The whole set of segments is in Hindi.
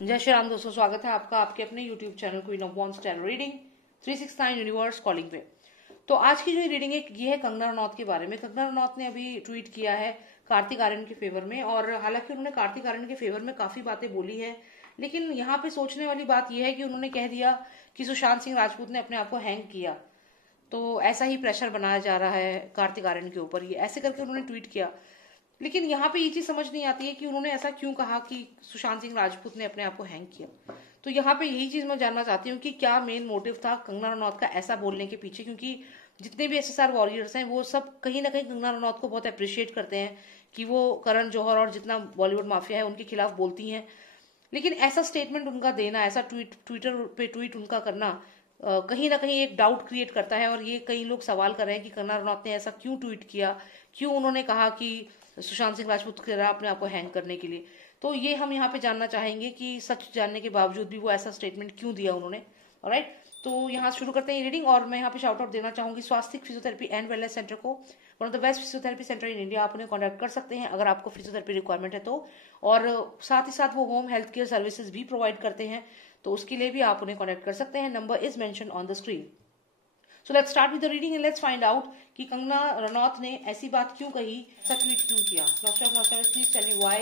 जय श्री राम दोस्तों, स्वागत है आपका आपके अपने YouTube channel queen of wands tarot reading 369 universe calling पे। तो आज की जो रीडिंग है ये है कंगना रनौत के बारे में। कंगना रनौत ने अभी ट्वीट किया है कार्तिक आर्यन के फेवर में, और हालांकि उन्होंने कार्तिक आर्यन के फेवर में काफी बातें बोली है, लेकिन यहाँ पे सोचने वाली बात यह है कि उन्होंने कह दिया कि सुशांत सिंह राजपूत ने अपने आप को हैंग किया, तो ऐसा ही प्रेशर बनाया जा रहा है कार्तिक आर्यन के ऊपर, ये ऐसे करके उन्होंने ट्वीट किया। लेकिन यहाँ पे ये चीज समझ नहीं आती है कि उन्होंने ऐसा क्यों कहा कि सुशांत सिंह राजपूत ने अपने आप को हैंग किया। तो यहाँ पे यही चीज मैं जानना चाहती हूँ कि क्या मेन मोटिव था कंगना रनौत का ऐसा बोलने के पीछे, क्योंकि जितने भी एसएसआर वॉरियर्स हैं वो सब कहीं ना कहीं कंगना रनौत को बहुत अप्रिशिएट करते हैं कि वो करण जौहर और जितना बॉलीवुड माफिया है उनके खिलाफ बोलती हैं। लेकिन ऐसा स्टेटमेंट उनका देना, ऐसा ट्विटर पे ट्वीट उनका करना कहीं ना कहीं एक डाउट क्रिएट करता है, और ये कई लोग सवाल कर रहे हैं कि कंगना रनौत ने ऐसा क्यों ट्वीट किया, क्यों उन्होंने कहा कि सुशांत सिंह राजपूत के रहा अपने आप को हैंग करने के लिए। तो ये हम यहाँ पे जानना चाहेंगे कि सच जानने के बावजूद भी वो ऐसा स्टेटमेंट क्यों दिया उन्होंने। ऑलराइट, तो यहाँ शुरू करते हैं रीडिंग। और मैं यहाँ पे शाउट आउट देना चाहूंगी स्वास्तिक फिजियोथेरेपी एंड वेलनेस सेंटर को, one of the best physiotherapy centre in India. आप उन्हें कॉन्टैक्ट कर सकते हैं अगर आपको फिजियोथेरेपी रिक्वायरमेंट है तो, और साथ ही साथ वो होम हेल्थ केयर सर्विसेज भी प्रोवाइड करते हैं, तो उसके लिए भी आप उन्हें कॉन्टैक्ट कर सकते हैं। Number is mention on the screen. So let's start with the reading and let's find out कि कंगना रनौत ने ऐसी बात क्यों कही, ऐसा ट्वीट क्यों किया। Please tell me why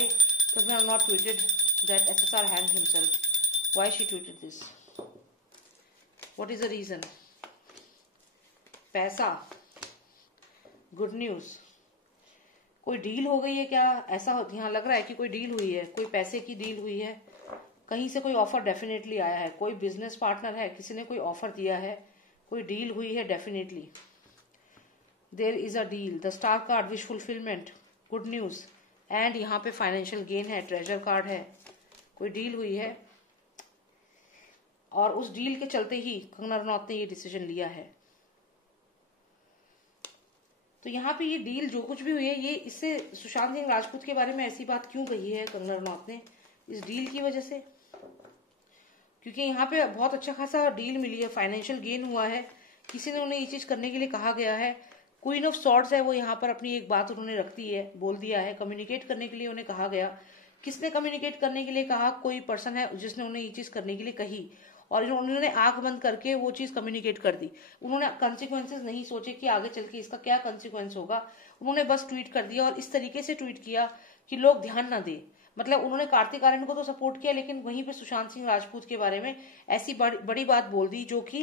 Kanggana Ranaut tweeted that SSR hanged himself. Why she tweeted this? What is the reason? पैसा, गुड न्यूज, कोई डील हो गई है क्या? ऐसा यहाँ लग रहा है कि कोई डील हुई है, कोई पैसे की डील हुई है, कहीं से कोई ऑफर डेफिनेटली आया है, कोई बिजनेस पार्टनर है, किसी ने कोई ऑफर दिया है, कोई डील हुई है definitely. There is a deal, the star card wish fulfilment, good news, and यहाँ पे फाइनेंशियल गेन है, ट्रेजर कार्ड है, कोई डील हुई है, और उस डील के चलते ही कंगना रनौत ने ये डिसीजन लिया है। तो यहाँ पे ये डील जो कुछ भी हुई है, ये इससे सुशांत सिंह राजपूत के बारे में ऐसी बात क्यों कही है कंगना रनौत ने, इस डील की वजह से, क्योंकि यहाँ पे बहुत अच्छा खासा डील मिली है, फाइनेंशियल गेन हुआ है, किसी ने उन्हें ये चीज करने के लिए कहा गया है। क्वीन ऑफ सॉर्ड्स है वो, यहाँ पर अपनी एक बात उन्होंने रख दी है, बोल दिया है, कम्युनिकेट करने के लिए उन्हें कहा गया। किसने कम्युनिकेट करने के लिए कहा? कोई पर्सन है जिसने उन्हें ये चीज करने के लिए कही, और उन्होंने आंख बंद करके वो चीज कम्युनिकेट कर दी। उन्होंने कंसिक्वेंसेस नहीं सोचे कि आगे चल के इसका क्या कंसिक्वेंस होगा, उन्होंने बस ट्वीट कर दिया, और इस तरीके से ट्वीट किया कि लोग ध्यान ना दे। मतलब उन्होंने कार्तिक आर्यन को तो सपोर्ट किया, लेकिन वहीं पे सुशांत सिंह राजपूत के बारे में ऐसी बड़ी बात बोल दी जो कि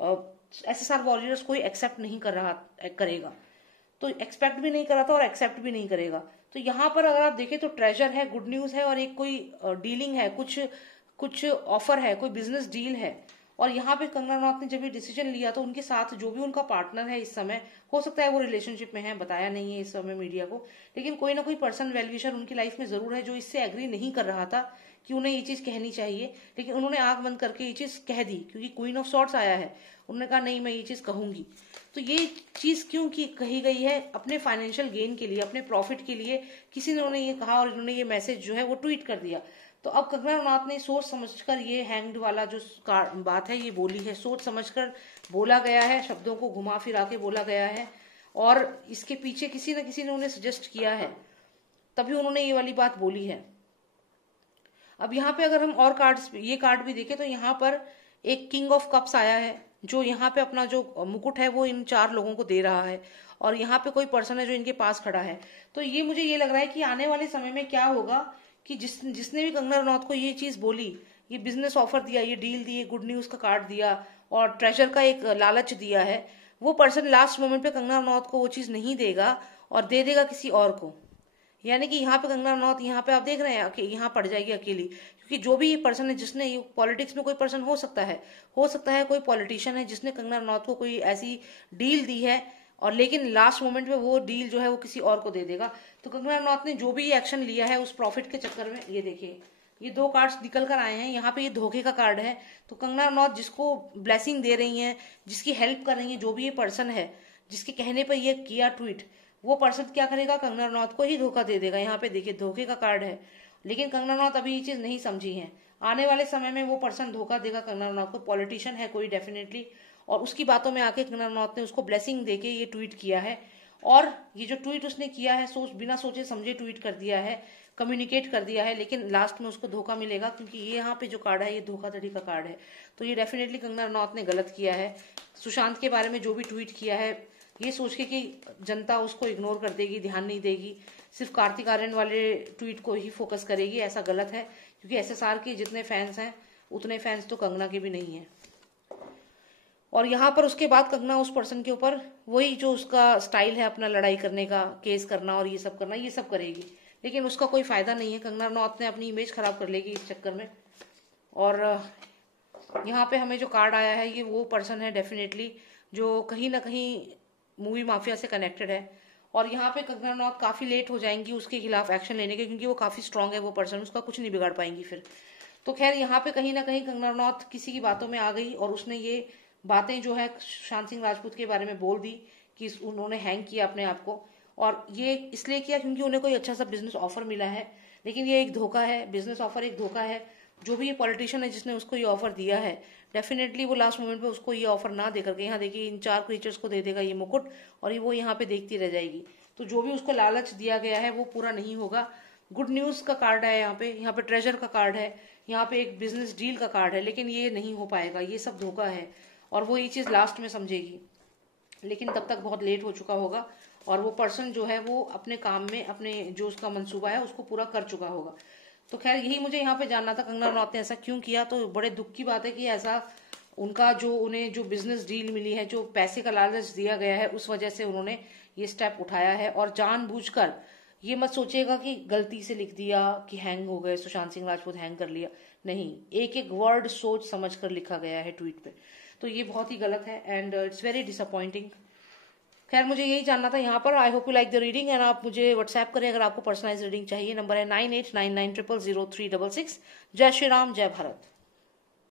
एसएसआर वॉरियर्स कोई एक्सेप्ट नहीं करेगा, तो एक्सपेक्ट भी नहीं करा था और एक्सेप्ट भी नहीं करेगा। तो यहाँ पर अगर आप देखें तो ट्रेजर है, गुड न्यूज है, और एक कोई डीलिंग है, कुछ ऑफर है, कोई बिजनेस डील है। और यहाँ पे कंगना रनौत ने जब ये डिसीजन लिया तो उनके साथ जो भी उनका पार्टनर है इस समय, हो सकता है वो रिलेशनशिप में है, बताया नहीं है इस समय मीडिया को, लेकिन कोई ना कोई पर्सन वेलविशर उनकी लाइफ में जरूर है जो इससे एग्री नहीं कर रहा था कि उन्हें ये चीज कहनी चाहिए, लेकिन उन्होंने आंख बंद करके ये चीज कह दी, क्योंकि क्वीन ऑफ सॉर्ड्स आया है। उन्होंने कहा नहीं, मैं ये चीज कहूंगी। तो ये चीज क्यों की कही गई है? अपने फाइनेंशियल गेन के लिए, अपने प्रॉफिट के लिए किसी ने उन्हें ये कहा, और इन्होंने ये मैसेज जो है वो ट्वीट कर दिया। तो अब कंगना रनौत ने सोच समझकर ये हैंग्ड वाला जो बात है ये बोली है, सोच समझकर बोला गया है, शब्दों को घुमा फिरा के बोला गया है, और इसके पीछे किसी न किसी ने उन्हें सजेस्ट किया है, तभी उन्होंने ये वाली बात बोली है। अब यहाँ पे अगर हम और कार्ड्स, ये कार्ड भी देखें तो यहाँ पर एक किंग ऑफ कप्स आया है, जो यहाँ पे अपना जो मुकुट है वो इन 4 लोगों को दे रहा है, और यहाँ पे कोई पर्सन है जो इनके पास खड़ा है। तो ये मुझे ये लग रहा है कि आने वाले समय में क्या होगा कि जिसने भी कंगना रनौत को ये चीज बोली, ये बिजनेस ऑफर दिया, ये डील दी, गुड न्यूज का कार्ड दिया, और ट्रेजर का एक लालच दिया है, वो पर्सन लास्ट मोमेंट पे कंगना रनौत को वो चीज नहीं देगा और दे देगा किसी और को। यानी कि यहाँ पे कंगना रनौत, यहाँ पे आप देख रहे हैं कि यहाँ पड़ जाएगी अकेली, क्योंकि जो भी ये पर्सन है जिसने, ये पॉलिटिक्स में कोई पर्सन हो सकता है कोई पॉलिटिशियन है जिसने कंगना रनौत को कोई ऐसी डील दी है, और लेकिन लास्ट मोमेंट में वो डील जो है वो किसी और को दे देगा। तो कंगना रनौत ने जो भी एक्शन लिया है उस प्रॉफिट के चक्कर में, ये देखिए ये 2 कार्ड्स निकल कर आए हैं, यहाँ पे ये धोखे का कार्ड है। तो कंगना रनौत जिसको ब्लेसिंग दे रही हैं, जिसकी हेल्प कर रही हैं, जो भी ये पर्सन है जिसके कहने पर ये किया ट्वीट, वो पर्सन क्या करेगा? कंगना रनौत को ही धोखा दे देगा। यहाँ पे देखिए धोखे का कार्ड है, लेकिन कंगना रनौत अभी ये चीज नहीं समझी है। आने वाले समय में वो पर्सन धोखा देगा कंगना रनौत को, पॉलिटिशियन है कोई डेफिनेटली, और उसकी बातों में आके कंगना रनौत ने उसको ब्लेसिंग देके ये ट्वीट किया है। और ये जो ट्वीट उसने किया है बिना सोचे समझे ट्वीट कर दिया है, कम्युनिकेट कर दिया है, लेकिन लास्ट में उसको धोखा मिलेगा, क्योंकि ये यहाँ पे जो कार्ड है ये धोखाधड़ी का कार्ड है। तो ये डेफिनेटली कंगना रनौत ने गलत किया है। सुशांत के बारे में जो भी ट्वीट किया है ये सोच के कि जनता उसको इग्नोर कर देगी, ध्यान नहीं देगी, सिर्फ कार्तिक आर्यन वाले ट्वीट को ही फोकस करेगी, ऐसा गलत है। क्योंकि एसएसआर के जितने फैंस हैं उतने फैंस तो कंगना के भी नहीं है। और यहाँ पर उसके बाद कंगना उस पर्सन के ऊपर वही जो उसका स्टाइल है अपना लड़ाई करने का, केस करना और ये सब करना, ये सब करेगी, लेकिन उसका कोई फायदा नहीं है। कंगना रनौत ने अपनी इमेज खराब कर लेगी इस चक्कर में। और यहाँ पे हमें जो कार्ड आया है ये वो पर्सन है डेफिनेटली जो कहीं ना कहीं मूवी माफिया से कनेक्टेड है। और यहाँ पे कंगना रनौत काफी लेट हो जाएंगी उसके खिलाफ एक्शन लेने के, क्योंकि वो काफी स्ट्रांग है वो पर्सन, उसका कुछ नहीं बिगाड़ पाएंगी फिर। तो खैर यहाँ पे कहीं ना कहीं कंगना रनौत किसी की बातों में आ गई और उसने ये बातें जो है सुशांत सिंह राजपूत के बारे में बोल दी कि उन्होंने हैंग किया अपने आप को, और ये इसलिए किया क्योंकि उन्हें कोई अच्छा सा बिजनेस ऑफर मिला है। लेकिन ये एक धोखा है, बिजनेस ऑफर एक धोखा है। जो भी ये पॉलिटिशियन है जिसने उसको ये ऑफर दिया है, डेफिनेटली वो लास्ट मोमेंट पे उसको ये ऑफर ना देकर के, यहाँ देखिए इन 4 क्रीचर्स को दे देगा ये मुकुट, और ये वो यहाँ पे देखती रह जाएगी। तो जो भी उसको लालच दिया गया है वो पूरा नहीं होगा। गुड न्यूज का कार्ड है यहाँ पे ट्रेजर का कार्ड है, यहाँ पे एक बिजनेस डील का कार्ड है, लेकिन ये नहीं हो पाएगा, ये सब धोखा है। और वो ये चीज लास्ट में समझेगी, लेकिन तब तक बहुत लेट हो चुका होगा। और वो पर्सन जो है वो अपने काम में अपने जो उसका मंसूबा है उसको पूरा कर चुका होगा। तो खैर यही मुझे यहाँ पे जानना था कंगना रनौत ने ऐसा क्यों किया। तो बड़े दुख की बात है कि ऐसा उनका उन्हें जो बिजनेस डील मिली है, जो पैसे का लालच दिया गया है, उस वजह से उन्होंने ये स्टेप उठाया है। और जानबूझकर ये मत सोचेगा कि गलती से लिख दिया कि हैंग हो गए, सुशांत सिंह राजपूत हैंग कर लिया, नहीं, एक एक वर्ड सोच समझ कर लिखा गया है ट्वीट पे। तो ये बहुत ही गलत है एंड इट्स वेरी डिसअपॉइंटिंग। खैर मुझे यही जानना था यहाँ पर। I hope you like the reading and आप मुझे व्हाट्सएप करें अगर आपको पर्सनलाइज रीडिंग चाहिए। नंबर है 9899000366। जय श्री राम, जय भारत।